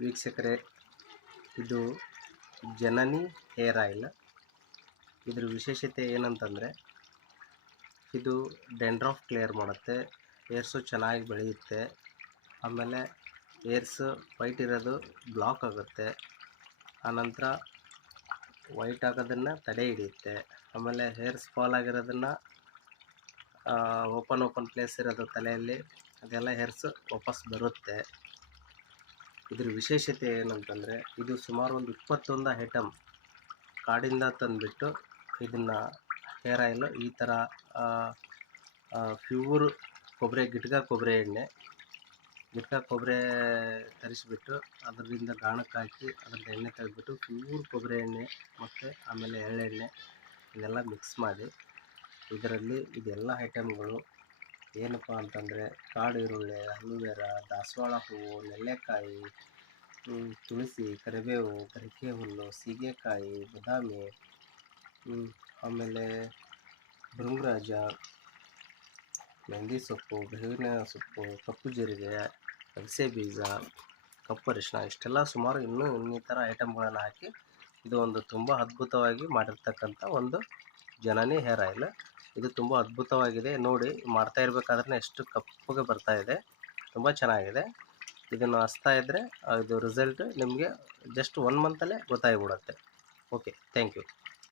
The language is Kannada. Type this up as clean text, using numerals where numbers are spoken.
ವೀಕ್ಷಕರೇ, ಇದು ಜನನಿ ಹೇರ್ ಆಯಿಲ್. ಇದ್ರ ವಿಶೇಷತೆ ಏನಂತಂದರೆ, ಇದು ಡೆಂಡ್ರಫ್ ಕ್ಲಿಯರ್ ಮಾಡುತ್ತೆ, ಹೇರ್ಸು ಚೆನ್ನಾಗಿ ಬೆಳೆಯುತ್ತೆ. ಆಮೇಲೆ ಹೇರ್ಸು ವೈಟ್ ಇರೋದು ಬ್ಲಾಕ್ ಆಗುತ್ತೆ. ಆನಂತರ ವೈಟ್ ಆಗೋದನ್ನು ತಡೆ ಹಿಡಿಯುತ್ತೆ. ಆಮೇಲೆ ಹೇರ್ಸ್ ಫಾಲ್ ಆಗಿರೋದನ್ನು ಓಪನ್ ಪ್ಲೇಸ್ ಇರೋದು ತಲೆಯಲ್ಲಿ, ಅದೆಲ್ಲ ಹೇರ್ಸು ವಾಪಸ್ ಬರುತ್ತೆ. ಇದ್ರ ವಿಶೇಷತೆ ಏನಂತಂದರೆ, ಇದು ಸುಮಾರು ಒಂದು 21 ಐಟಮ್ ಕಾಡಿಂದ ತಂದುಬಿಟ್ಟು ಇದನ್ನು ಹೇರ್ ಆಯಿಲು ಈ ಥರ ಪ್ಯೂರ್ ಗಿಟ್ಕ ಕೊಬ್ಬರಿ ಎಣ್ಣೆ ತರಿಸಿಬಿಟ್ಟು ಅದರಿಂದ ಗಾಣಕ್ಕೆ ಹಾಕಿ ಅದರಿಂದ ಎಣ್ಣೆ ತೆಗೆದುಬಿಟ್ಟು ಪ್ಯೂರ್ ಕೊಬ್ಬರಿ ಎಣ್ಣೆ ಮತ್ತು ಆಮೇಲೆ ಎಳ್ಳೆಣ್ಣೆ ಇದೆಲ್ಲ ಮಿಕ್ಸ್ ಮಾಡಿ ಇದರಲ್ಲಿ ಇದೆಲ್ಲ ಐಟಮ್ಗಳು ಏನಪ್ಪ ಅಂತಂದರೆ ಕಾಡು ಈರುಳ್ಳಿ, ಅಲೋವೆರಾ, ದಾಸವಾಳ ಹೂವು, ನೆಲ್ಲೆಕಾಯಿ, ತುಳಸಿ, ಕರಿಬೇವು, ಗರಿಕೆ ಹುಲ್ಲು, ಸೀಗೆಕಾಯಿ, ಬಾದಾಮಿ, ಆಮೇಲೆ ಭೃಂಗರಾಜ, ಮೆಂದಿ ಸೊಪ್ಪು, ಬೇವಿನ ಸೊಪ್ಪು, ಕಪ್ಪು ಜೀರಿಗೆ, ಅಗಸೆ ಬೀಜ, ಕಪ್ಪು ಅರಿಶಿಣ, ಇಷ್ಟೆಲ್ಲ ಸುಮಾರು ಇನ್ನಿತರ ಐಟಮ್ಗಳನ್ನು ಹಾಕಿ ಇದು ಒಂದು ತುಂಬ ಅದ್ಭುತವಾಗಿ ಮಾಡಿರ್ತಕ್ಕಂಥ ಒಂದು ಜನನಿ ಹೇರ್ ಆಯಿಲ್. ಇದು ತುಂಬ ಅದ್ಭುತವಾಗಿದೆ. ನೋಡಿ, ಮಾಡ್ತಾ ಇರಬೇಕಾದ್ರೆ ಎಷ್ಟು ಕಪ್ಪಗೆ ಬರ್ತಾ ಇದೆ, ತುಂಬ ಚೆನ್ನಾಗಿದೆ. ಇದನ್ನು ಹಚ್ತಾ ಇದ್ದರೆ ಇದು ರಿಸಲ್ಟ್ ನಿಮಗೆ ಜಸ್ಟ್ 1 ಮಂತಲ್ಲೇ ಗೊತ್ತಾಗಿಬಿಡುತ್ತೆ. Okay, thank you.